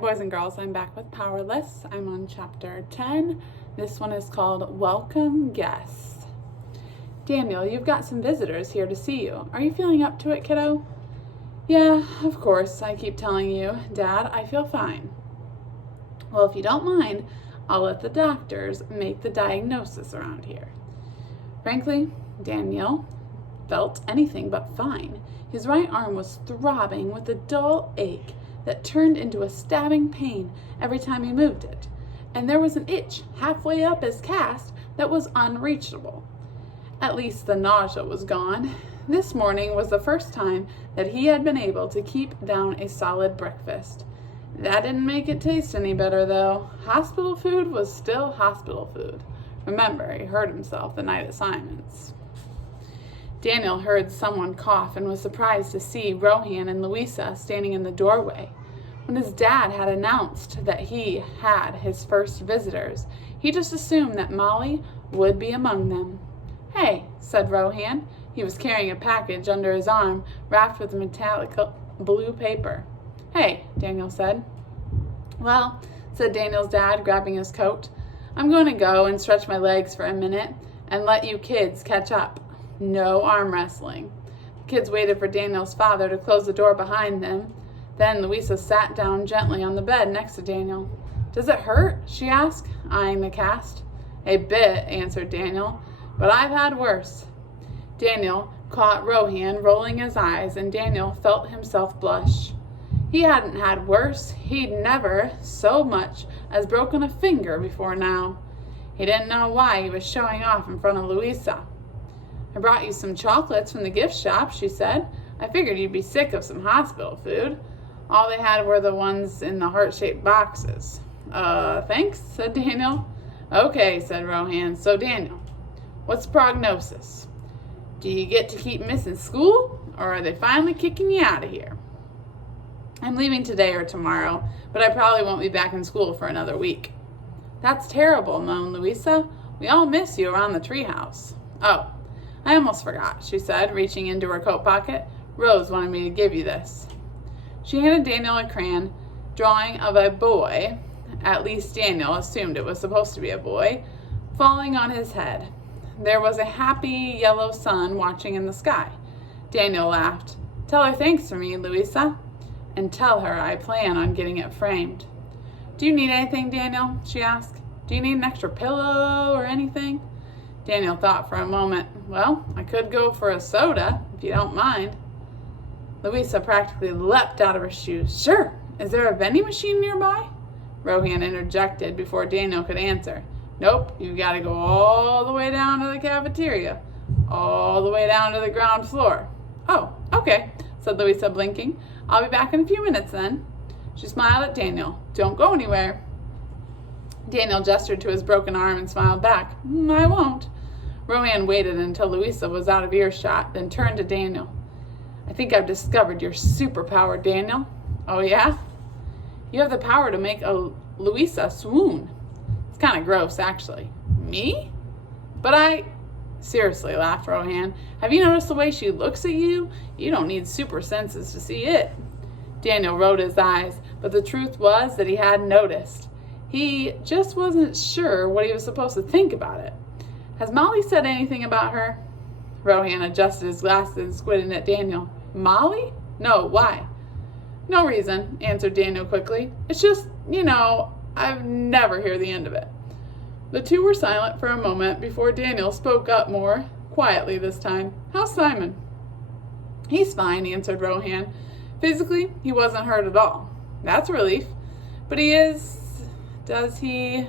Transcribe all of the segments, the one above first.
boys and girls, I'm back with Powerless. I'm on chapter 10. This one is called Welcome Guests. Daniel, you've got some visitors here to see you. Are you feeling up to it, kiddo? Yeah, of course. I keep telling you, Dad, I feel fine. Well, if you don't mind, I'll let the doctors make the diagnosis around here. Frankly, Daniel felt anything but fine. His right arm was throbbing with a dull ache that turned into a stabbing pain every time he moved it, and there was an itch halfway up his cast that was unreachable. At least the nausea was gone. This morning was the first time that he had been able to keep down a solid breakfast. That didn't make it taste any better, though. Hospital food was still hospital food. Remember, he hurt himself the night at Simon's. Daniel heard someone cough and was surprised to see Rohan and Louisa standing in the doorway. When his dad had announced that he had his first visitors, he just assumed that Molly would be among them. "Hey," said Rohan. He was carrying a package under his arm wrapped with metallic blue paper. "Hey," Daniel said. "Well," said Daniel's dad, grabbing his coat, "I'm going to go and stretch my legs for a minute and let you kids catch up. No arm wrestling." The kids waited for Daniel's father to close the door behind them. Then Louisa sat down gently on the bed next to Daniel. "Does it hurt?" she asked, eyeing the cast. "A bit," answered Daniel, "but I've had worse." Daniel caught Rohan rolling his eyes, and Daniel felt himself blush. He hadn't had worse. He'd never so much as broken a finger before now. He didn't know why he was showing off in front of Louisa. "I brought you some chocolates from the gift shop," she said. "I figured you'd be sick of some hospital food. All they had were the ones in the heart-shaped boxes." Thanks," said Daniel. "Okay," said Rohan. "So, Daniel, what's the prognosis? Do you get to keep missing school, or are they finally kicking you out of here?" "I'm leaving today or tomorrow, but I probably won't be back in school for another week." "That's terrible," moaned Louisa. "We all miss you around the treehouse." "Oh, I almost forgot," she said, reaching into her coat pocket. "Rose wanted me to give you this." She handed Daniel a crayon drawing of a boy, at least Daniel assumed it was supposed to be a boy, falling on his head. There was a happy yellow sun watching in the sky. Daniel laughed. "Tell her thanks for me, Louisa, and tell her I plan on getting it framed." "Do you need anything, Daniel?" she asked. "Do you need an extra pillow or anything?" Daniel thought for a moment. "Well, I could go for a soda, if you don't mind." Louisa practically leapt out of her shoes. "Sure. Is there a vending machine nearby?" Rohan interjected before Daniel could answer. "Nope, you've got to go all the way down to the cafeteria, all the way down to the ground floor." "Oh, okay," said Louisa, blinking. "I'll be back in a few minutes then." She smiled at Daniel. "Don't go anywhere." Daniel gestured to his broken arm and smiled back. "I won't." Rohan waited until Louisa was out of earshot, then turned to Daniel. "I think I've discovered your superpower, Daniel." "Oh, yeah?" "You have the power to make a Louisa swoon." "It's kind of gross, actually." "Me?" "But Seriously," laughed Rohan. "Have you noticed the way she looks at you? You don't need super senses to see it." Daniel rolled his eyes, but the truth was that he hadn't noticed. He just wasn't sure what he was supposed to think about it. "Has Molly said anything about her?" Rohan adjusted his glasses, squinting at Daniel. "Molly? No, why?" "No reason," answered Daniel quickly. "It's just, I've never heard the end of it." The two were silent for a moment before Daniel spoke up more quietly this time. "How's Simon?" "He's fine," answered Rohan. "Physically, he wasn't hurt at all." "That's a relief." "But he is, does he?"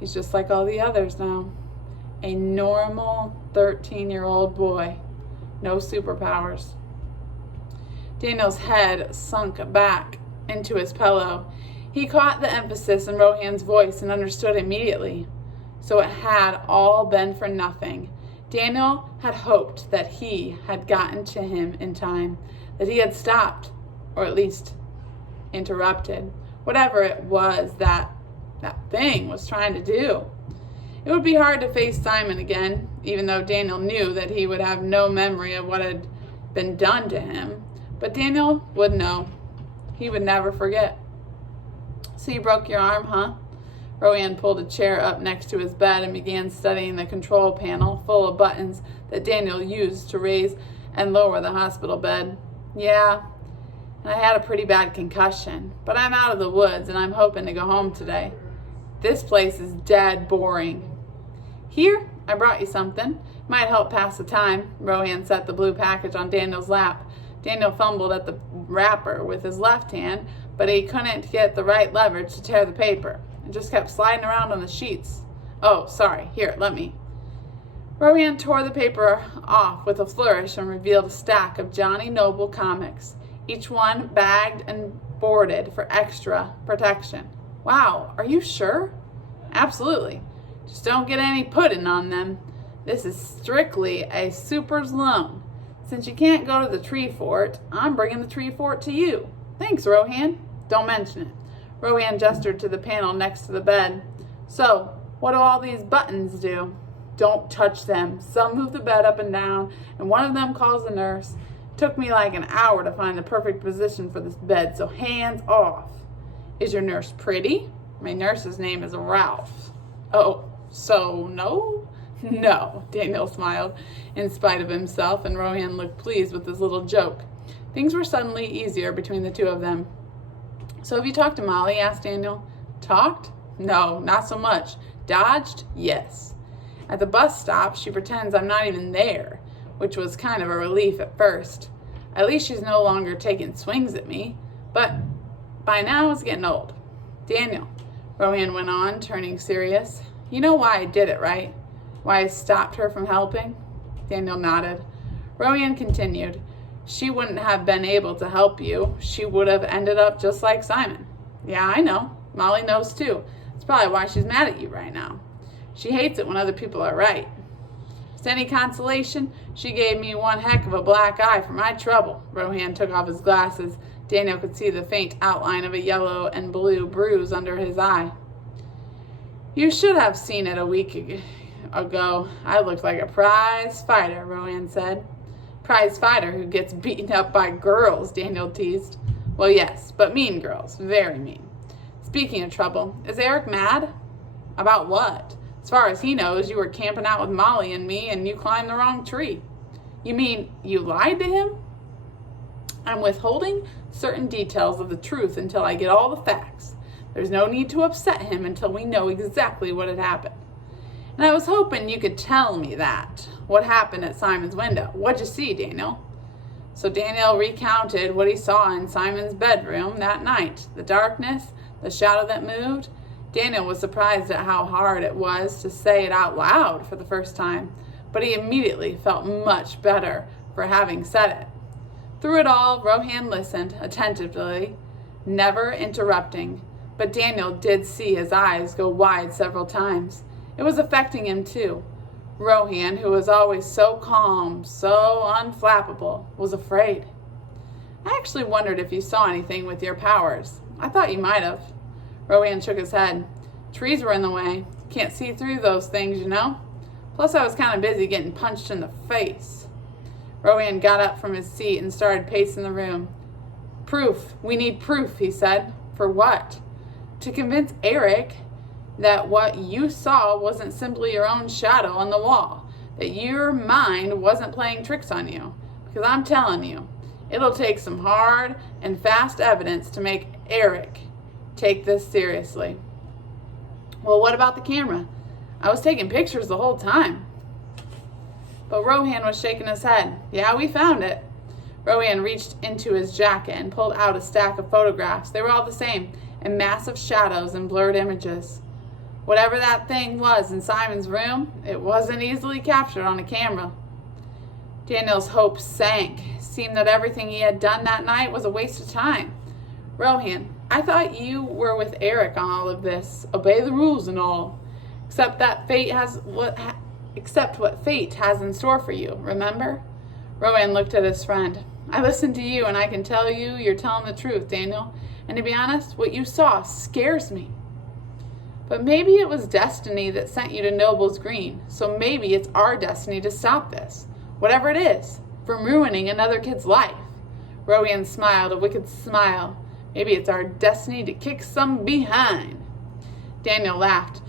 "He's just like all the others now. A normal 13-year-old boy. No superpowers." Daniel's head sunk back into his pillow. He caught the emphasis in Rohan's voice and understood immediately. So it had all been for nothing. Daniel had hoped that he had gotten to him in time, that he had stopped, or at least interrupted, whatever it was that thing was trying to do. It would be hard to face Simon again, even though Daniel knew that he would have no memory of what had been done to him. But Daniel would know. He would never forget. So you broke your arm, huh? Rowan pulled a chair up next to his bed and began studying the control panel full of buttons that Daniel used to raise and lower the hospital bed. Yeah, and I had a pretty bad concussion, but I'm out of the woods and I'm hoping to go home today. This place is dead boring. Here, I brought you something. Might help pass the time. Rowan set the blue package on Daniel's lap. Daniel fumbled at the wrapper with his left hand, but he couldn't get the right leverage to tear the paper. It just kept sliding around on the sheets. Oh, sorry. Here, let me. Rowan tore the paper off with a flourish and revealed a stack of Johnny Noble comics, each one bagged and boarded for extra protection. Wow, are you sure? Absolutely. Just don't get any pudding on them. This is strictly a super's loan. Since you can't go to the tree fort, I'm bringing the tree fort to you. Thanks, Rohan. Don't mention it. Rohan gestured to the panel next to the bed. So, what do all these buttons do? Don't touch them. Some move the bed up and down, and one of them calls the nurse. It took me like an hour to find the perfect position for this bed, so hands off. Is your nurse pretty? My nurse's name is Ralph. Oh, so no? No, Daniel smiled in spite of himself, and Rohan looked pleased with his little joke. Things were suddenly easier between the two of them. So have you talked to Molly? Asked Daniel. Talked? No, not so much. Dodged? Yes. At the bus stop, she pretends I'm not even there, which was kind of a relief at first. At least she's no longer taking swings at me, but by now it's getting old. Daniel, Rohan went on, turning serious, you know why I did it, right? Why I stopped her from helping? Daniel nodded. Rohan continued, she wouldn't have been able to help you. She would have ended up just like Simon. Yeah, I know. Molly knows too. It's probably why she's mad at you right now. She hates it when other people are right. If it's any consolation, she gave me one heck of a black eye for my trouble. Rohan took off his glasses. Daniel could see the faint outline of a yellow and blue bruise under his eye. You should have seen it a week ago. I looked like a prize fighter, Rohan said. Prize fighter who gets beaten up by girls, Daniel teased. Well, yes, but mean girls. Very mean. Speaking of trouble, is Eric mad? About what? As far as he knows, you were camping out with Molly and me and you climbed the wrong tree. You mean you lied to him? I'm withholding certain details of the truth until I get all the facts. There's no need to upset him until we know exactly what had happened. And I was hoping you could tell me that. What happened at Simon's window? What'd you see, Daniel? So Daniel recounted what he saw in Simon's bedroom that night. The darkness, the shadow that moved. Daniel was surprised at how hard it was to say it out loud for the first time, but he immediately felt much better for having said it. Through it all, Rohan listened attentively, never interrupting, but Daniel did see his eyes go wide several times. It was affecting him too. Rohan, who was always so calm, so unflappable, was afraid. I actually wondered if you saw anything with your powers. I thought you might have. Rohan shook his head. Trees were in the way. Can't see through those things, you know? Plus I was kind of busy getting punched in the face. Rohan got up from his seat and started pacing the room. Proof. We need proof, he said. For what? To convince Eric that what you saw wasn't simply your own shadow on the wall, that your mind wasn't playing tricks on you. Because I'm telling you, it'll take some hard and fast evidence to make Eric take this seriously. Well, what about the camera? I was taking pictures the whole time. But Rohan was shaking his head. Yeah, we found it. Rohan reached into his jacket and pulled out a stack of photographs. They were all the same, in massive shadows and blurred images. Whatever that thing was in Simon's room, it wasn't easily captured on a camera. Daniel's hopes sank. It seemed that everything he had done that night was a waste of time. Rohan, I thought you were with Eric on all of this. Obey the rules and all. Except what fate has in store for you, remember? Rohan looked at his friend. I listened to you and I can tell you you're telling the truth, Daniel. And to be honest, what you saw scares me. But maybe it was destiny that sent you to Noble's Green. So maybe it's our destiny to stop this, whatever it is, from ruining another kid's life. Rohan smiled a wicked smile. Maybe it's our destiny to kick some behind. Daniel laughed.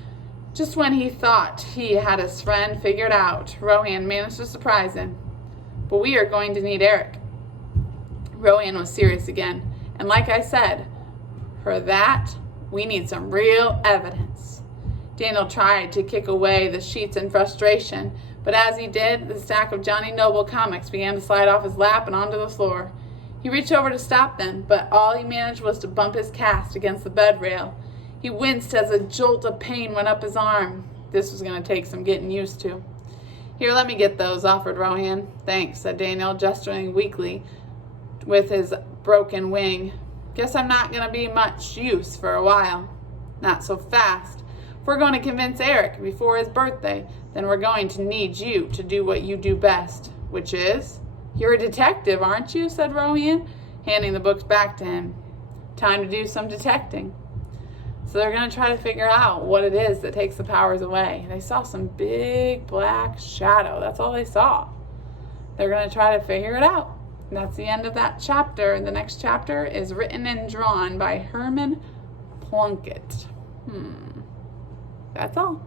Just when he thought he had his friend figured out, Rohan managed to surprise him. But we are going to need Eric. Rohan was serious again. And like I said, for that, we need some real evidence. Daniel tried to kick away the sheets in frustration, but as he did, the stack of Johnny Noble comics began to slide off his lap and onto the floor. He reached over to stop them, but all he managed was to bump his cast against the bed rail. He winced as a jolt of pain went up his arm. This was going to take some getting used to. Here, let me get those, offered Rohan. Thanks, said Daniel, gesturing weakly with his broken wing. Guess I'm not going to be much use for a while. Not so fast. If we're going to convince Eric before his birthday, then we're going to need you to do what you do best, which is... You're a detective, aren't you? Said Rohan, handing the books back to him. Time to do some detecting. So they're going to try to figure out what it is that takes the powers away. They saw some big black shadow. That's all they saw. They're going to try to figure it out. And that's the end of that chapter. And the next chapter is written and drawn by Herman Plunkett. That's all.